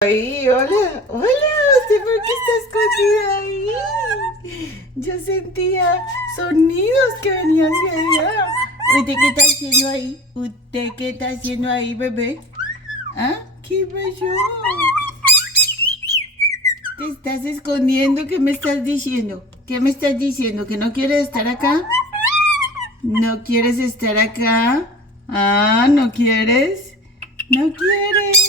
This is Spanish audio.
Ahí, hola, hola, ¿usted por qué está escondida ahí? Yo sentía sonidos que venían de allá. ¿Usted qué está haciendo ahí? ¿Usted qué está haciendo ahí, bebé? ¿Ah? ¿Qué pasó? ¿Te estás escondiendo? ¿Qué me estás diciendo? ¿Qué me estás diciendo? ¿Que no quieres estar acá? ¿No quieres estar acá? Ah, ¿no quieres? ¿No quieres?